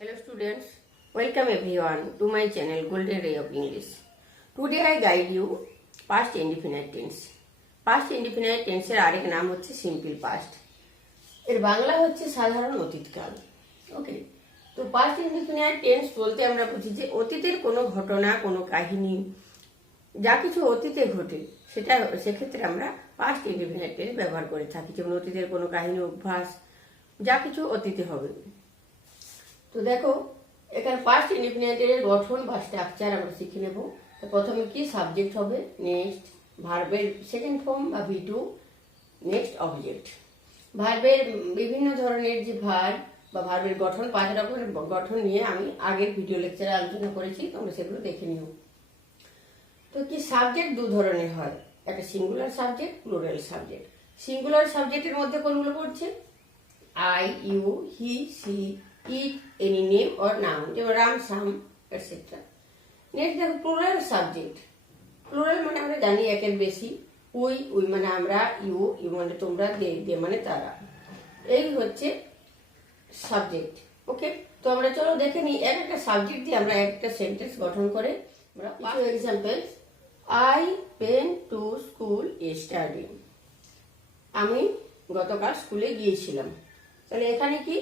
Hello students, welcome everyone to my channel Golden Ray of English. Today I guide you past indefinite tense. Past indefinite tense এর আরেক নাম হচ্ছে simple past. এর বাংলা হচ্ছে সাধারণ অতীতকাল। ওকে, তো পাস্ট ইনডিফিনাইট টেন্স বলতে আমরা বুঝি যে অতীতের কোনো ঘটনা, কোনো কাহিনী, যা কিছু অতীতে ঘটে সেক্ষেত্রে আমরা পাস্ট ইনডিফিনাইট টেন্স ব্যবহার করে থাকি। যেমন অতীতের কোনো কাহিনী, অভ্যাস, যা কিছু অতীতে হবে। তো দেখো, এখানে পাস্ট ইনডিফিনাইটের গঠন বা স্ট্রাকচার আমরা শিখে নেব। প্রথমে কি সাবজেক্ট হবে, নেক্সট ভার্বের সেকেন্ড ফর্ম বা V2, নেক্সট অবজেক্ট। ভার্বের বিভিন্ন ধরনের যে ভার্ব বা ভার্বের গঠন, 5 রকমের গঠন নিয়ে আমি আগের ভিডিও লেকচারে আলোচনা করেছি, তোমরা সেগুলো দেখে নিও। তো কি সাবজেক্ট দু ধরনের হয়, একটা singular subject, plural subject. Singular সাবজেক্টের মধ্যে কোনগুলো পড়ছে? I, you, he, she, it, any name or noun, যেমন রাম, সাম, এটসেট্রা। নেক্সট দেখো প্লুরাল সাবজেক্ট। প্লুরাল মানে আমরা জানি একের বেশি। উই মানে আমরা, ইউ মানে তোমরা, দে মানে তারা। এই হচ্ছে সাবজেক্ট। ওকে, তো আমরা চলো দেখে নিই একটা সাবজেক্ট দিয়ে আমরা একটা সেন্টেন্স গঠন করে। আমরা example, I went to school yesterday. আমি গতকাল স্কুলে গিয়েছিলাম। তাহলে এখানে কি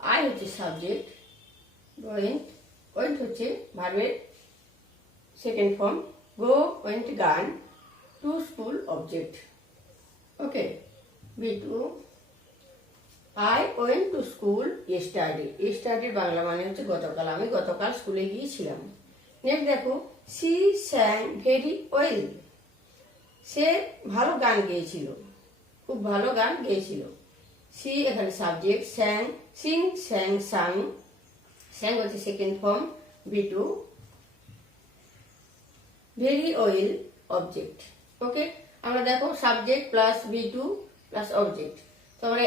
আই হচ্ছে সাবজেক্ট, ওয়েন্ট হচ্ছে ভার্বের second form, go went gone, to school object. Okay, V2, I went to school yesterday. ইয়েস্টারডের বাংলা মানে হচ্ছে গতকাল, আমি গতকাল স্কুলে গিয়েছিলাম। নেক্সট দেখো, সি স্যাং ভেরি ওয়েল। সে ভালো গান গেয়েছিল, খুব ভালো গান গেয়েছিল। সি এখানে subject, sang sing, sang sung, sang হচ্ছে second form, V2, very well object. Okay, আমরা দেখো subject plus V2 plus object. তো আমরা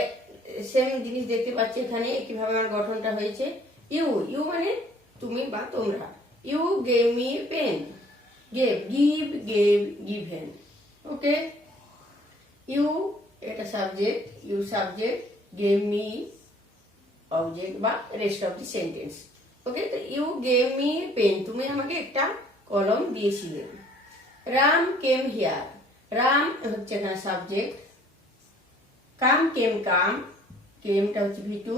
সেম জিনিস দেখতে পাচ্ছি এখানে কিভাবে আমার গঠনটা হয়েছে। ইউ মানে তুমি বা তোমরা। You gave me pen, given. Okay, you এটা subject, you subject, gave me object বা rest of the sentence. Okay, তো ইউ গেভ মি পেন, তুমি আমাকে একটা কলম দিয়েছিলে। রাম কেম হিয়ার, রাম হচ্ছে এখানে সাবজেক্ট, কেমটা হচ্ছে V2,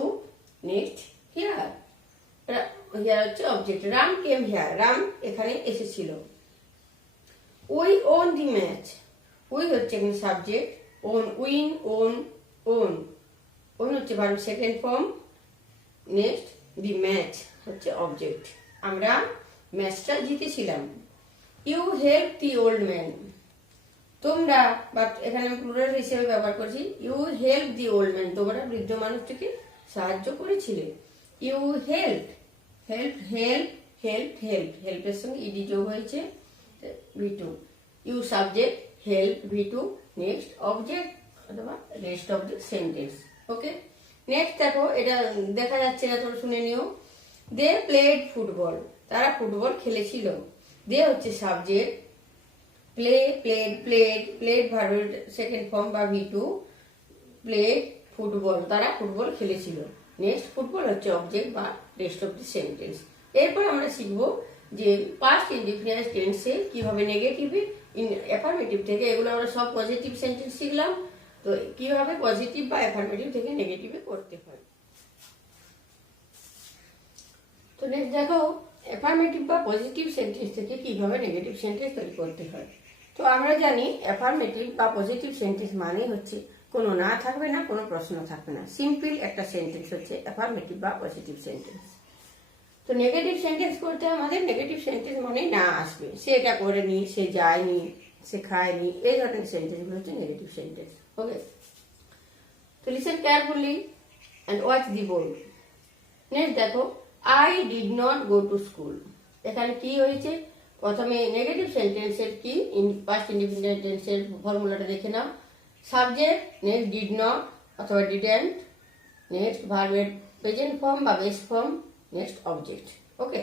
নেক্সট হিয়ার হচ্ছে object. Ram came here, Ram এখানে এসেছিল। We won the match, we হচ্ছে এখানে সাবজেক্ট, ওন হচ্ছে verb second form, next the match হচ্ছে অবজেক্ট। আমরা ম্যাচটা জিতেছিলাম। You help the old man, তোমরা, বাট এখানে আমি প্লুরাল হিসেবে ব্যবহার করছি। You help the old man, তোমরা বৃদ্ধ মানুষটিকে সাহায্য করেছিলে। ইউ হেল্পের সঙ্গে ইডি যোগ হয়েছে, V2। You subject, help V2, next object অথবা rest of the sentence. Okay, next দেখো, এটা দেখা যাচ্ছে না, তোমরা শুনে নিও। দে প্লেড ফুটবল, তারা ফুটবল খেলেছিল। দে হচ্ছে সাবজেক্ট, প্লেড ভার্বের সেকেন্ড ফর্ম বা V2, প্লেড ফুটবল, তারা ফুটবল খেলেছিল। নেক্সট ফুটবল হচ্ছে অবজেক্ট বা রেস্ট অফ দি সেন্টেন্স। এরপর আমরা শিখবো যে পাস্ট ইনডিফিনাইট টেন্সে কিভাবে নেগেটিভ, অ্যাফার্মেটিভ থেকে, এগুলো আমরা সব পজিটিভ সেন্টেন্স শিখলাম, তো কিভাবে পজিটিভ বা অ্যাফার্মেটিভ থেকে নেগেটিভে করতে হয়। তো নেক্সট দেখো, অ্যাফার্মেটিভ বা পজিটিভ সেন্টেন্স থেকে কিভাবে নেগেটিভ সেন্টেন্স তৈরি করতে হয়। তো আমরা জানি অ্যাফার্মেটিভ বা পজিটিভ সেন্টেন্স মানে হচ্ছে কোনো না থাকবে না, কোনো প্রশ্ন থাকবে না, সিম্পল একটা সেন্টেন্স হচ্ছে অ্যাফার্মেটিভ বা পজিটিভ সেন্টেন্স। তো নেগেটিভ সেন্টেন্স করতে আমাদের নেগেটিভ সেন্টেন্স মানে না আসবে, সে এটা করেনি, সে যায়নি, সে খায়নি, এই ধরনের সেন্টেন্সগুলো হচ্ছে নেগেটিভ সেন্টেন্স। ওকে, তো listen carefully and watch the board. Next দেখো, I did not go to school. এখানে কি হয়েছে, প্রথমে নেগেটিভ সেন্টেন্সের কি পাস্ট ইনডিফিনাইট টেন্সের ফর্মুলাটা দেখে নাও। সাবজেক্ট, নেক্সট ডিড নট অথবা ডিডেন্ট, নেক্সট ভার্বের প্রেজেন্ট ফর্ম বা base form, next object. Okay,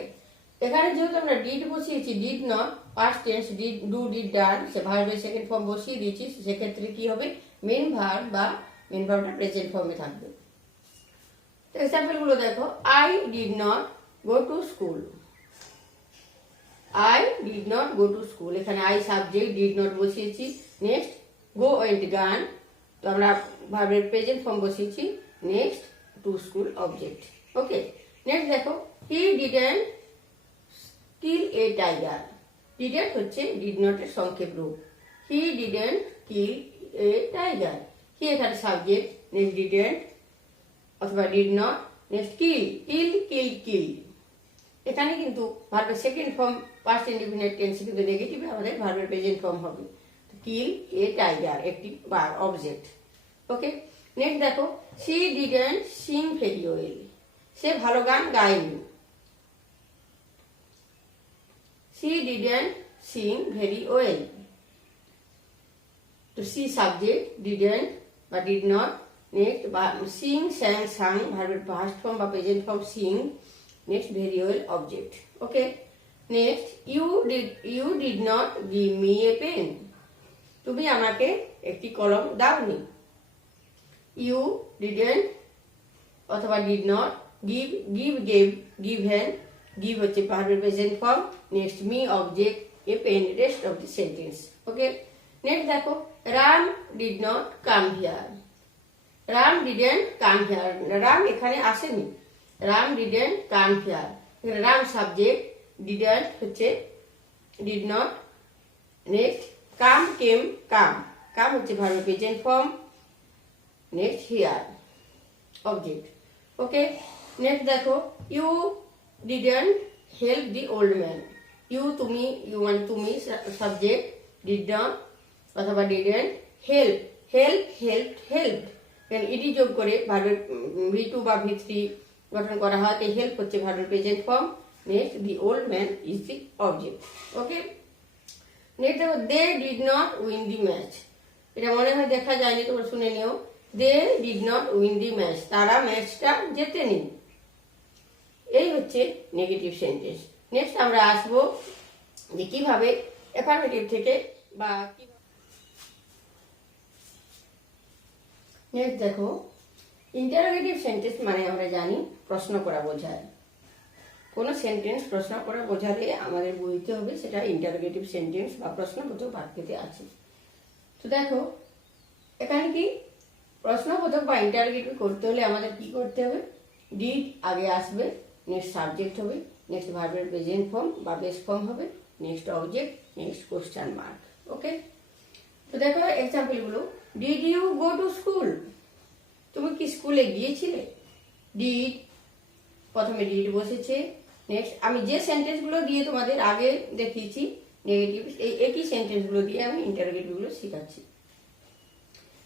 এখানে যেহেতু আমরা ডিড বসিয়েছি, did not past tense, did done, সে ভার্বের সেকেন্ড ফর্ম বসিয়ে দিয়েছি, সেক্ষেত্রে কি হবে, মেন ভার্ব বা মেন ভার্বটা প্রেজেন্ট ফর্মে থাকবে। এক্সাম্পল গুলো দেখো, I did not go to school. I did not go to school, এখানে আই সাবজেক্ট, ডিড নট বসিয়েছি। নেক্সট গো এন্ড গান, তো আমরা ভার্বের প্রেজেন্ট ফর্ম বসিয়েছি। Next to school object. Okay, next দেখো, he didn't kill a tiger. Didn't হচ্ছে did নটের সংক্ষেপ রূপ। He didn't kill a tiger, he এখানে সাবজেক্ট, নেক্সট ডিডন্ট অথবা did not, next kill, kill kill kill. এখানে কিন্তু ভার্বের সেকেন্ড ফর্ম পাস্ট ইনডিফিনিট টেন্সে কিন্তু নেগেটিভ, আমাদের ভার্বের প্রেজেন্ট ফর্ম হবে। কিল এ টাইগার একটি বার অবজেক্ট। ওকে, নেক্সট দেখো, she didn't sing very well. সে ভালো গান গায়নি। She didn't sing very well, তো সি সাবজেক্ট, ডিডন্ট বা ডিড নট। নেক্সট বা সিং স্যাং সাং ভার্বের পাস্ট ফর্ম বা present form sing. Next very well object. Okay, next you did not give me a pen. তুমি আমাকে একটি কলম দাওনি। ইউ ডিডন্ট অথবা did not, give, give gave, given, give হচ্ছে ভার্বের present form. Next me object, a pen, rest of the sentence. Okay, next দেখো, Ram did not come here. Ram didn't come here, Ram এখানে আসেনি। Ram didn't come here, Ram subject, didn't হচ্ছে did not. Next come came, come, come হচ্ছে ভার্বের present form. Next here object. Okay, next দেখো, you didn't help the old man. You তুমি, you মানে তুমি subject, did not অথবা didn't, help, help help help, ED যোগ করে ভার্বের V2 বা V3 গঠন করা হয়। তাই হেল্প হচ্ছে ভার্বের present form. Next the old man is the object. Okay, next দেখো, they did not win the match. এটা মনে হয় দেখা যায়নি, তোমরা শুনে নিও। They did not win the match, তারা ম্যাচটা জেতেনি। এই হচ্ছে নেগেটিভ সেন্টেন্স। নেক্সট আমরা আসবো যে কিভাবে অ্যাফার্মেটিভ থেকে বা নেক্সট দেখো, ইন্টারোগেটিভ সেন্টেন্স মানে আমরা জানি প্রশ্ন করা বোঝায়। কোনো সেন্টেন্স প্রশ্ন করা বোঝালে আমাদের বুঝতে হবে সেটা ইন্টারোগেটিভ সেন্টেন্স বা প্রশ্নবোধক বাক্যতে আছে। তো দেখো, এখানে কি প্রশ্নবোধক বা ইন্টারোগেটিভ করতে হলে আমাদের কি করতে হবে? ডিড আগে আসবে, নেক্সট সাবজেক্ট হবে, নেক্সট ভার্বের প্রেজেন্ট ফর্ম বা বেস ফর্ম হবে, next object, next question mark. Okay, তো দেখো এক্সাম্পলগুলো, did you go to school? তুমি কি স্কুলে গিয়েছিলে? ডিড, প্রথমে ডিড বসেছে। নেক্সট আমি যে সেন্টেন্সগুলো দিয়ে তোমাদের আগে দেখিয়েছি নেগেটিভ, এই একই সেন্টেন্সগুলো দিয়ে আমি ইন্টারোগেটিভগুলো শেখাচ্ছি।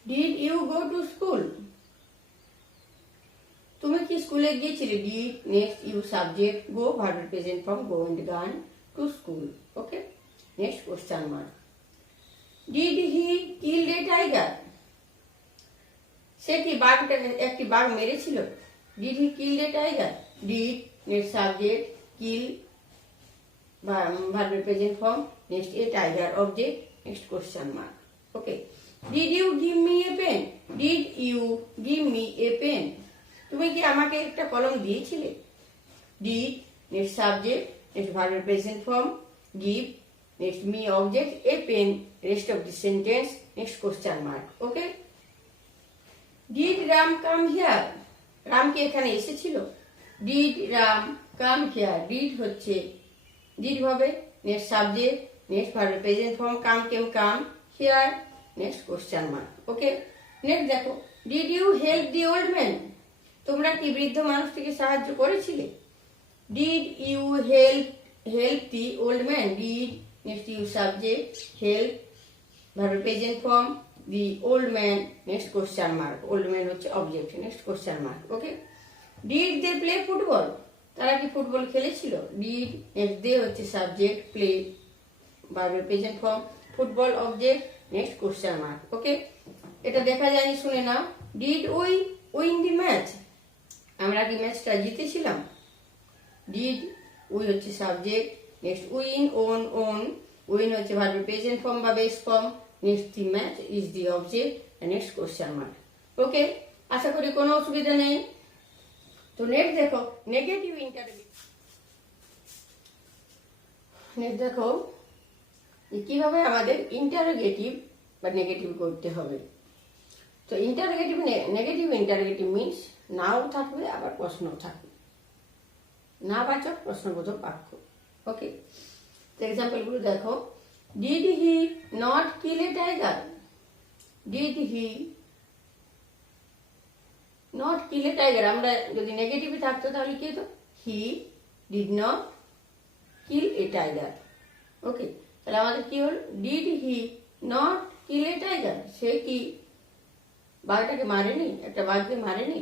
Did you go to school? তুমি কি স্কুলে গিয়েছিলে? Did, next you subject, go ভার্বের present form, go and gone, to school. Okay, next question mark. Did he kill a tiger? সে কি একটি বাঘ মেরেছিল? Did he kill a tiger? Did, next subject, kill ভার্বের present form, next a tiger object, next question mark. Okay, did you give me a pen? Did you give me a pen? তুমি কি আমাকে একটা কলম দিয়েছিলে? Did, next subject, next ভার্বের present form, give, next me object, a pen, rest of the sentence, next question mark. Okay, did Ram come here? Ram কি এখানে এসেছিল? Did Ram come here? Did হচ্ছে ডিড হবে, নেক্সট সাবজেক্ট, নেক্সট ভার্বের present form, come came come, here, next question mark. Okay, next দেখো, did you help the old man? তোমরা কি বৃদ্ধ মানুষটিকে সাহায্য করেছিলে? Did you help the old man? Did, next you subject, help ভার্বের present form, the old man, next question mark. Old man হচ্ছে object, next question mark. Okay, did they play football? তারা কি ফুটবল খেলেছিল? Did, next they হচ্ছে subject, play ভার্বের present form, football object, next question mark. Okay, এটা দেখা যায়নি, শুনে নাও। Did we win the match? আমরা কি ম্যাচটা জিতেছিলাম? ডিড, উই হচ্ছে subject, next win, won, win হচ্ছে ভার্বের প্রেজেন্ট ফর্ম বা base form, next the match is the object, next question mark. Okay, আশা করি কোনো অসুবিধা নেই। তো নেক্সট দেখো নেগেটিভ ইন্টারোগেটিভ। নেক্সট দেখো কিভাবে আমাদের ইন্টারোগেটিভ বা নেগেটিভ করতে হবে। তো ইন্টারোগেটিভ নেগেটিভ ইন্টারোগেটিভ মিনস নাও থাকবে আবার প্রশ্নও থাকবে, না বাচক প্রশ্নবোধক বাক্য। ওকে, তো এক্সাম্পলগুলো দেখো। Did he not kill a tiger? Did he not kill a tiger, আমরা যদি নেগেটিভে থাকতো তাহলে কি হতো? He did not kill a tiger. Okay, তাহলে আমাদের কি হল? Did he not kill a tiger, সে কি বাঘটাকে মারেনি, একটা বাঘকে মারেনি।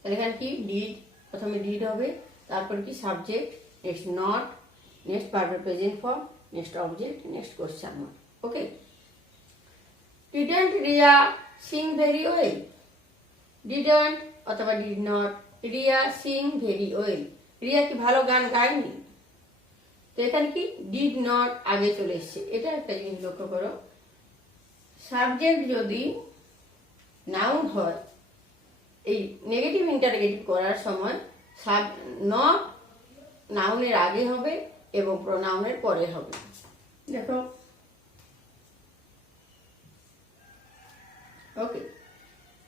তাহলে এখানে কি ডিড, প্রথমে ডিড হবে, তারপর কি subject, next not, next perfect present form, next object, next question mark. Okay, didn't Riya sing very well? Didn't অথবা did not, Riya sing very well, Riya কি ভালো গান গায়নি? তো এখানে কি ডিড নট আগে চলে এসছে। এটা একটা জিনিস লক্ষ্য করো, সাবজেক্ট যদি নাউন হয়, এই নেগেটিভ ইন্টারোগেটিভ করার সময় নট নাউনের আগে হবে এবং প্রোনাউনের পরে হবে। দেখো, ওকে,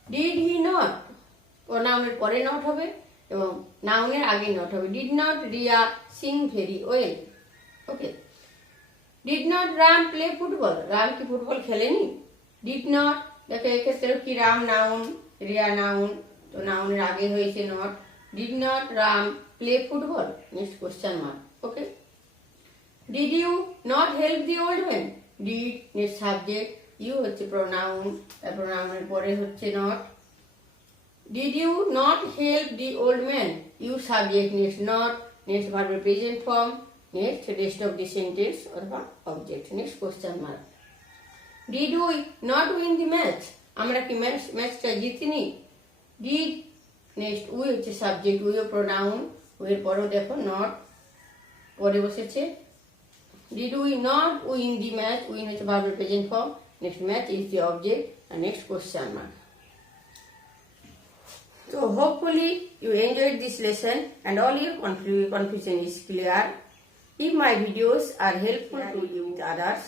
ডিড হি নট প্রোনাউনের পরে নট হবে এবং নাউনের আগে নট হবে। Did not Riya sing very well. Okay, did not Ram play football? Ram কি ফুটবল খেলেনি? ডিড নট, দেখো এক্ষেত্রে কি রাম নাউন, রিয়া নাউন, তো নাউনের আগে হয়েছে not. Did not Ram play football, next question mark. Okay, did you not help the old man? Did next subject, you হচ্ছে প্রোনাউন, তারপর নাউনের পরে হচ্ছে not. Did you not help the old man, you subject, next not, next ভার্বের present form, next rest of the sentence অথবা object, next question mark. Did we not win the match? আমরা কি ম্যাচটা জিতিনি? ডিড নেক্সট উই হচ্ছে subject, উইও pronoun, উইয়ের পরেও দেখো not পরে বসেছে। Did we not win the match, win হচ্ছে ভার্বের present form, next match is the object, and next question mark. So hopefully you enjoyed this lesson and all your confusion is clear. If my videos are helpful to you with others,